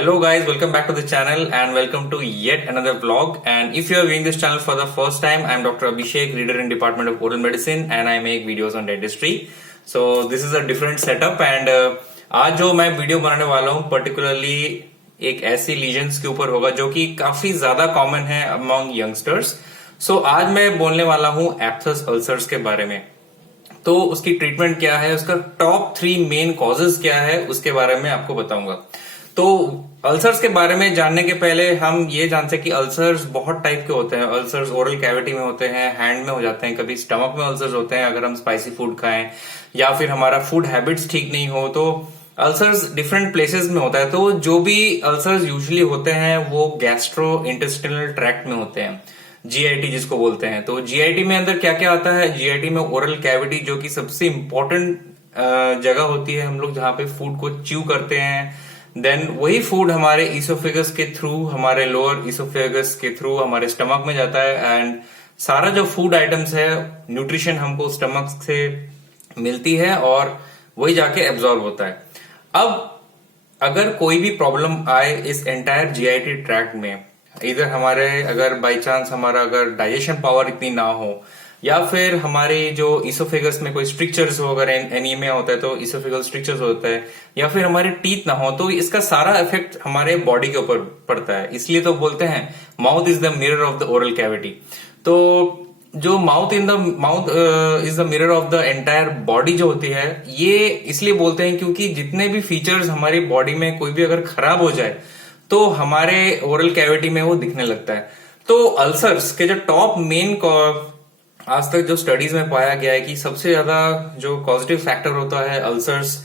Hello guys, welcome back to the channel and welcome to yet another vlog. And if you are viewing this channel for the first time, I'm Dr. Abhishek, reader in Department of Oral Medicine and I make videos on dentistry. So this is a different setup and आज जो मैं video बनाने वाला हूँ particularly एक ऐसी lesions के ऊपर होगा जो कि काफी ज्यादा कॉमन है अमॉन्ग यंगस्टर्स. सो आज मैं बोलने वाला हूँ एप्थस अल्सर्स के बारे में. तो उसकी ट्रीटमेंट क्या है, उसका टॉप 3 मेन कॉजेज क्या है, उसके बारे में आपको बताऊंगा. तो अल्सर्स के बारे में जानने के पहले हम ये जानते हैं कि अल्सर्स बहुत टाइप के होते हैं. अल्सर्स ओरल कैविटी में होते हैं, हैंड में हो जाते हैं, कभी स्टमक में अल्सर्स होते हैं अगर हम स्पाइसी फूड खाएं या फिर हमारा फूड हैबिट्स ठीक नहीं हो. तो अल्सर्स डिफरेंट प्लेसेस में होता है. तो जो भी अल्सर्स यूजुअली होते हैं वो गैस्ट्रो इंटेस्टिनल ट्रैक्ट में होते हैं, जीआईटी जिसको बोलते हैं. तो जीआईटी में अंदर क्या क्या आता है, जीआईटी में ओरल कैविटी जो कि सबसे इंपॉर्टेंट जगह होती है, हम लोग जहां पे फूड को च्यू करते हैं. देन वही फूड हमारे इसोफेगस के थ्रू, हमारे लोअर इसोफेगस के थ्रू हमारे स्टमक में जाता है एंड सारा जो फूड आइटम्स है, न्यूट्रिशन हमको स्टमक से मिलती है और वही जाके एब्जॉर्ब होता है. अब अगर कोई भी प्रॉब्लम आए इस एंटायर जीआईटी ट्रैक्ट में, इधर हमारे अगर बाय चांस हमारा अगर डाइजेशन पावर इतनी ना हो या फिर हमारे जो इसोफेगस में कोई स्ट्रिक्चर्स हो, अगर एनीमिया होता है तो इसोफेगल स्ट्रिक्चर्स होता है, या फिर हमारे टीथ ना हो, तो इसका सारा इफेक्ट हमारे बॉडी के ऊपर पड़ता है. इसलिए तो बोलते हैं mouth is the mirror of the oral cavity. तो जो mouth is the mirror of the entire body जो होती है, ये इसलिए बोलते हैं क्योंकि जितने भी फीचर्स हमारी बॉडी में कोई भी अगर खराब हो जाए तो हमारे ओरल कैविटी में वो दिखने लगता है. तो अल्सर्स के जो टॉप मेन आज तक जो स्टडीज में पाया गया है कि सबसे ज्यादा जो पॉजिटिव फैक्टर होता है अल्सर्स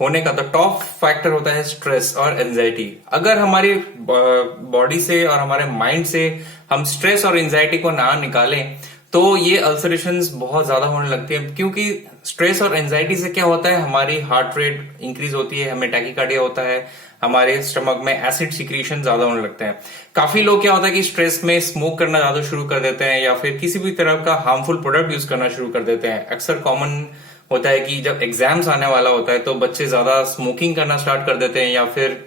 होने का, तो टॉप फैक्टर होता है स्ट्रेस और एंजाइटी. अगर हमारी बॉडी से और हमारे माइंड से हम स्ट्रेस और एंजाइटी को ना निकालें तो ये अल्सरेशंस बहुत ज्यादा होने लगती है. क्योंकि स्ट्रेस और एंजाइटी से क्या होता है, हमारी हार्ट रेट इंक्रीज होती है, हमें टैकीकार्डिया होता है, हमारे स्टमक में एसिड सिक्रीशन ज्यादा होने लगते हैं. काफी लोग क्या होता है कि स्ट्रेस में स्मोक करना ज्यादा शुरू कर देते हैं या फिर किसी भी तरह का हार्मफुल प्रोडक्ट यूज करना शुरू कर देते हैं. अक्सर कॉमन होता है कि जब एग्जाम्स आने वाला होता है तो बच्चे ज्यादा स्मोकिंग करना स्टार्ट कर देते हैं या फिर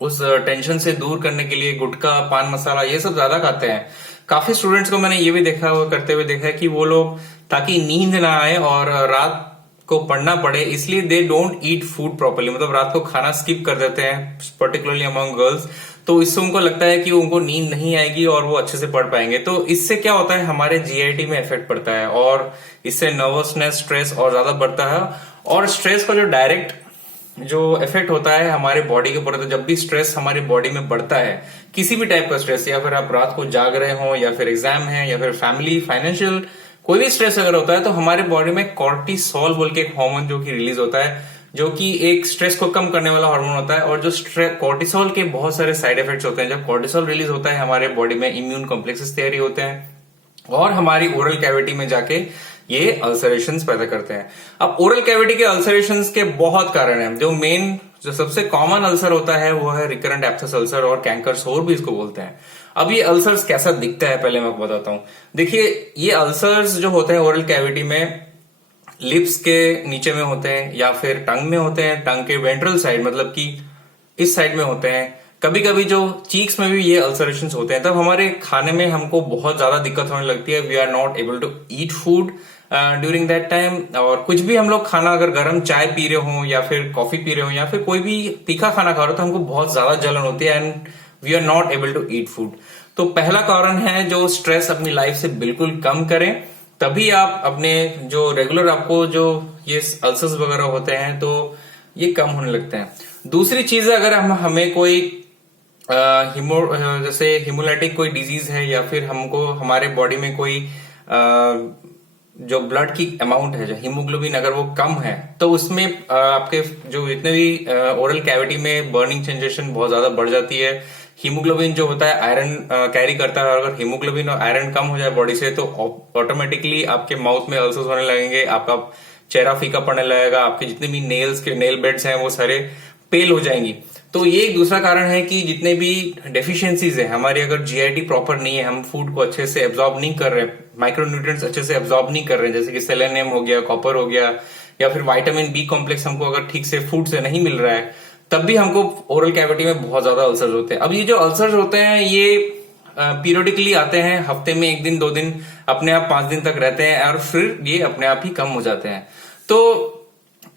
उस टेंशन से दूर करने के लिए गुटखा, पान मसाला ये सब ज्यादा खाते हैं. काफी स्टूडेंट्स को मैंने ये भी देखा करते हुए देखा है कि वो लोग ताकि नींद ना आए और रात को पढ़ना पड़े इसलिए they don't eat food properly, मतलब रात को खाना स्किप कर देते हैं, पर्टिकुलरली अमंग गर्ल्स. तो इससे उनको लगता है कि उनको नींद नहीं आएगी और वो अच्छे से पढ़ पाएंगे. तो इससे क्या होता है, हमारे जीआईटी में इफेक्ट पड़ता है और इससे नर्वसनेस, स्ट्रेस और ज्यादा बढ़ता है. और स्ट्रेस का जो डायरेक्ट जो इफेक्ट होता है हमारे बॉडी के ऊपर, तो जब भी स्ट्रेस हमारी बॉडी में बढ़ता है, किसी भी टाइप का स्ट्रेस, या फिर आप रात को जाग रहे हो या फिर एग्जाम है या फिर फैमिली फाइनेंशियल कोई भी स्ट्रेस अगर होता है, तो हमारे बॉडी में कॉर्टिसोल बोल के एक हार्मोन जो कि रिलीज होता है, जो कि एक स्ट्रेस को कम करने वाला हार्मोन होता है. और जो कॉर्टिसोल के बहुत सारे साइड इफेक्ट्स होते हैं. जब कॉर्टिसोल रिलीज होता है हमारे बॉडी में इम्यून कॉम्प्लेक्सेस तैयारी होते हैं और हमारी ओरल कैविटी में जाके ये अल्सरेशंस पैदा करते हैं. अब ओरल कैविटी के अल्सरेशंस के बहुत कारण हैं. जो सबसे कॉमन अल्सर होता है वो है रिकरेंट एप्थस अल्सर और कैंकर सोर भी इसको बोलते हैं. अब ये अल्सर्स कैसा दिखता है पहले मैं आपको बताता हूं. देखिए, ये अल्सर्स जो होते हैं ओरल कैविटी में लिप्स के नीचे में होते हैं या फिर टंग में होते हैं, टंग के वेंट्रल साइड मतलब कि इस साइड में होते हैं. कभी कभी जो चीक्स में भी ये अल्सरेशंस होते हैं. तब हमारे खाने में हमको बहुत ज्यादा दिक्कत होने लगती है. We are not able to eat food during that time. और कुछ भी हम लोग खाना, अगर गर्म चाय पी रहे हो या फिर कॉफी पी रहे हो या फिर कोई भी तीखा खाना खा रहे हो, तो हमको बहुत ज्यादा जलन होती है and we are not able to eat food. तो पहला कारण है जो स्ट्रेस अपनी लाइफ से बिल्कुल कम करें, तभी आप अपने जो रेगुलर आपको जो ये अल्सर्स वगैरह होते हैं तो ये कम होने लगते हैं. दूसरी चीज है, अगर हमें कोई जैसे हिमोलाइटिक कोई डिजीज है या फिर हमको हमारे बॉडी में कोई जो ब्लड की अमाउंट है, जो हीमोग्लोबिन अगर वो कम है, तो उसमें आपके जो इतने भी ओरल कैविटी में बर्निंग सेंसेशन बहुत ज्यादा बढ़ जाती है. हीमोग्लोबिन जो होता है आयरन कैरी करता है, और अगर हीमोग्लोबिन और आयरन कम हो जाए बॉडी से तो ऑटोमेटिकली आपके माउथ में अल्सर्स होने लगेंगे, आपका चेहरा फीका पड़ने लगेगा, आपके जितने भी नेल बेड्स हैं वो सारे पेल हो जाएंगी. तो ये एक दूसरा कारण है कि जितने भी डेफिशिएंसीज है हमारी, अगर जीआईटी प्रॉपर नहीं है, हम फूड को अच्छे से एब्जॉर्ब नहीं कर रहे, माइक्रोन्यूट्रिएंट्स अच्छे से एब्जॉर्ब नहीं कर रहे, जैसे कि सेलेनियम हो गया, कॉपर हो गया, या फिर विटामिन बी कॉम्प्लेक्स हमको अगर ठीक से फूड से नहीं मिल रहा है, तब भी हमको ओरल कैविटी में बहुत ज्यादा अल्सर्स होते हैं। अब ये जो अल्सर्स होते हैं ये पीरियडिकली आते हैं, हफ्ते में 1 दिन 2 दिन, अपने आप 5 दिन तक रहते हैं और फिर ये अपने आप ही कम हो जाते हैं। तो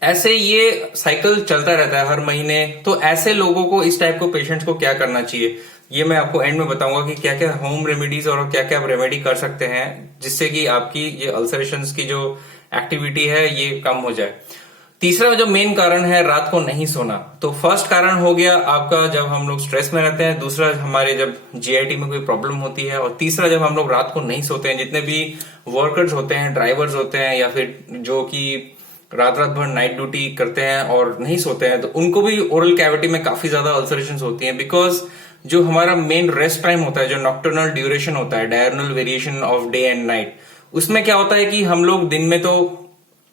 ऐसे ये साइकिल चलता रहता है हर महीने। तो ऐसे लोगों को, इस टाइप को पेशेंट्स को क्या करना चाहिए, ये मैं आपको एंड में बताऊंगा कि क्या क्या होम रेमेडीज और क्या क्या आप रेमेडी कर सकते हैं जिससे कि आपकी ये अल्सरेशंस की जो एक्टिविटी है ये कम हो जाए। तीसरा जो मेन कारण है रात को नहीं सोना। तो फर्स्ट कारण हो गया आपका जब हम लोग स्ट्रेस में रहते हैं, दूसरा हमारे जब जीआईटी में कोई प्रॉब्लम होती है, और तीसरा जब हम लोग रात को नहीं सोते हैं। जितने भी वर्कर्स होते हैं, ड्राइवर्स होते हैं, या फिर जो कि रात भर नाइट ड्यूटी करते हैं और नहीं सोते हैं, तो उनको भी ओरल कैविटी में काफी ज्यादा अल्सरेशंस होती हैं। बिकॉज जो हमारा मेन रेस्ट टाइम होता है, जो नॉक्टर्नल ड्यूरेशन होता है, diurnal variation of day and night, उसमें क्या होता है कि हम लोग दिन में तो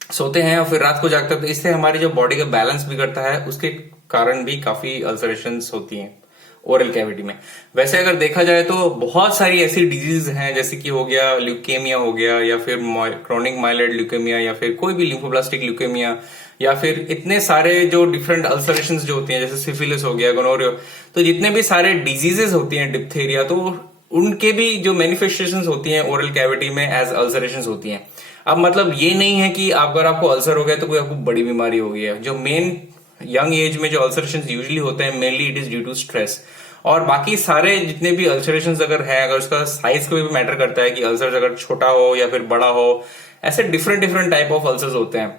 सोते हैं और फिर रात को जागते हैं, तो इससे हमारी जो बॉडी का बैलेंस बिगड़ता है, उसके कारण भी काफी अल्सरेशंस होती हैं ओरल कैविटी में। वैसे अगर देखा जाए तो बहुत सारी ऐसी डिजीज हैं, जैसे कि हो गया ल्यूकेमिया हो गया, या फिर क्रोनिक माइलेड ल्यूकेमिया, या फिर कोई भी लिम्फोब्लास्टिक ल्यूकेमिया, या फिर इतने सारे जो डिफरेंट अल्सरेशंस जो होती हैं, जैसे सिफिलिस हो गया, गोनोरिया, तो जितने भी सारे डिजीजेस होती हैं, डिप्थेरिया, तो उनके भी जो मैनिफेस्टेशंस होती हैं ओरल कैविटी में एज अल्सरेशंस होती हैं। अब मतलब ये नहीं है कि अगर आपको अल्सर हो गया तो कोई आपको बड़ी बीमारी हो गई है। जो मेन यंग एज में जो अल्सरेशंस यूजुअली होते हैं, mainly it is due to stress. और बाकी सारे जितने भी अल्सरेशंस अगर है, अगर उसका साइज को भी मैटर करता है कि अल्सर अगर छोटा हो या फिर बड़ा हो, ऐसे different different type of ulcers होते हैं।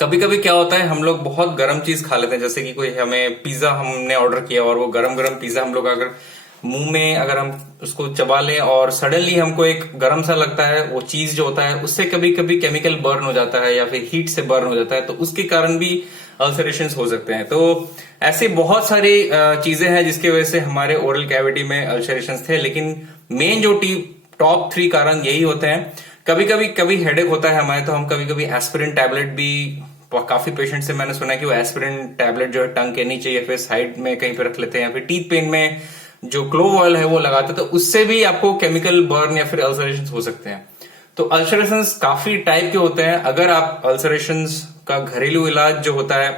कभी कभी क्या होता है, हम लोग बहुत गर्म चीज खा लेते हैं, जैसे कि कोई हमें पिज्जा हमने ऑर्डर किया और वो गरम गरम पिज्जा हम लोग अगर मुंह में अगर हम उसको चबा लें और सडनली हमको एक गर्म सा लगता है, वो चीज जो होता है उससे कभी कभी केमिकल बर्न हो जाता है या फिर हीट से बर्न हो जाता है, तो उसके कारण भी अल्सरेशंस हो सकते हैं। तो ऐसी बहुत सारी चीजें हैं जिसकी वजह से हमारे ओरल कैविटी में अल्सरेशंस थे, लेकिन मेन जो टॉप 3 कारण यही होते हैं। कभी हेडेक होता है हमारे, तो हम कभी कभी एस्पिरिन टैबलेट भी, काफी पेशेंट से मैंने सुना है कि वो एस्पिरिन टैबलेट जो है टंग के नीचे या फिर साइड में कहीं पे रख लेते हैं, या फिर टीथ पेन में जो क्लोव ऑयल है वो लगाते हैं, तो उससे भी आपको केमिकल बर्न या फिर अल्सरेशंस हो सकते हैं। तो अल्सरेशंस काफी टाइप के होते हैं। अगर आप अल्सरेशंस का घरेलू इलाज जो होता है,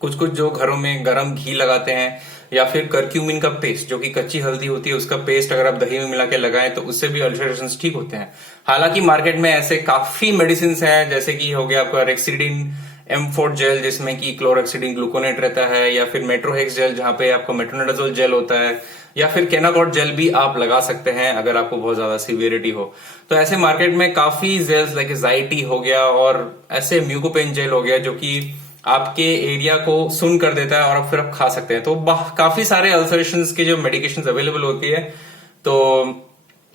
कुछ जो घरों में गर्म घी लगाते हैं, या फिर करक्यूमिन का पेस्ट जो कि कच्ची हल्दी होती है उसका पेस्ट अगर आप दही में मिला के लगाएं तो उससे भी अल्सरेशंस ठीक होते हैं। हालांकि मार्केट में ऐसे काफी मेडिसिन हैं, जैसे कि हो गया आपका रेक्सिडिन M4 जेल जिसमें कि क्लोरेक्सिडिन ग्लूकोनेट रहता है, या फिर मेट्रोहेक्स जेल जहां पे आपका मेट्रोनिडाजोल जेल होता है, या फिर केनाकॉर्ड जेल भी आप लगा सकते हैं अगर आपको बहुत ज्यादा सीवियरिटी हो। तो ऐसे मार्केट में काफी जेल्स लाइक जाइटी हो गया और ऐसे म्यूकोपेन जेल हो गया जो कि आपके एरिया को सुन कर देता है और फिर आप खा सकते हैं। तो काफी सारे अल्सरेशंस के जो मेडिकेशंस अवेलेबल होती है। तो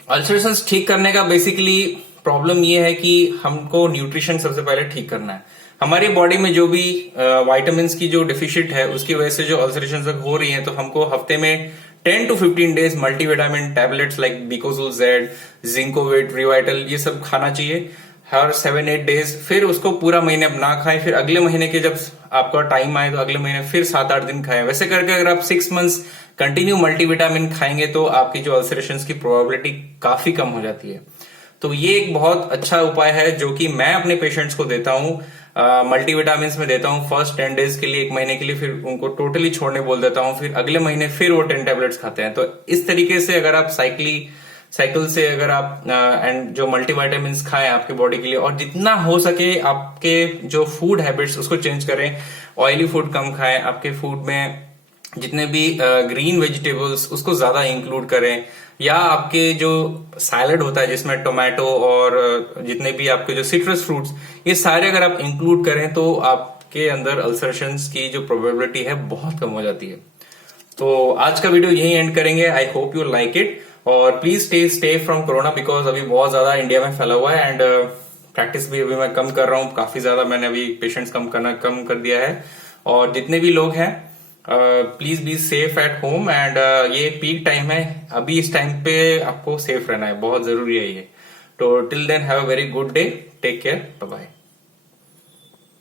अल्सरेशंस ठीक करने का बेसिकली प्रॉब्लम ये है कि हमको न्यूट्रिशन सबसे पहले ठीक करना है। हमारी बॉडी में जो भी विटामिन की जो डिफिशिट है उसकी वजह से जो अल्सरेशंस हो रही है, तो हमको हफ्ते में 10 to 15 days multivitamin tablets like Becosules Z, Zincovit, Revital, ये सब खाना चाहिए हर 7-8 डेज। फिर उसको पूरा महीने अब ना खाएं, फिर अगले महीने के जब आपका टाइम आए तो अगले महीने फिर 7-8 दिन खाएं। वैसे करके अगर आप 6 मंथ्स कंटिन्यू मल्टीविटामिन खाएंगे तो आपकी जो अल्सरेशंस की प्रोबेबिलिटी काफी कम हो जाती है। तो ये एक बहुत अच्छा उपाय है जो कि मैं अपने पेशेंट्स को देता हूँ। मल्टीविटामिन में देता हूँ फर्स्ट 10 डेज के लिए, 1 महीने के लिए, फिर उनको टोटली छोड़ने बोल देता हूँ, फिर अगले महीने फिर वो 10 टैबलेट्स खाते हैं। तो इस तरीके से अगर आप साइकिल से अगर आप एंड जो मल्टीविटामिन खाएं आपके बॉडी के लिए, और जितना हो सके आपके जो फूड हैबिट्स उसको चेंज करें, ऑयली फूड कम खाएं, आपके फूड में जितने भी ग्रीन वेजिटेबल्स उसको ज्यादा इंक्लूड करें, या आपके जो सैलड होता है जिसमें टोमेटो और जितने भी आपके जो सिट्रस फ्रूट्स, ये सारे अगर आप इंक्लूड करें तो आपके अंदर अल्सरेशंस की जो प्रोबेबिलिटी है बहुत कम हो जाती है। तो आज का वीडियो यही एंड करेंगे। I hope you like it, और please stay from corona, because अभी बहुत ज्यादा इंडिया में फैला हुआ है। एंड प्रैक्टिस भी अभी मैं कम कर रहा हूँ, काफी ज्यादा मैंने अभी पेशेंट्स कम कर दिया है। और जितने भी लोग हैं please be safe at home. And ये पीक टाइम है, अभी इस टाइम पे आपको सेफ रहना है, बहुत जरूरी है ये। तो till then have a very good day, take care, bye bye.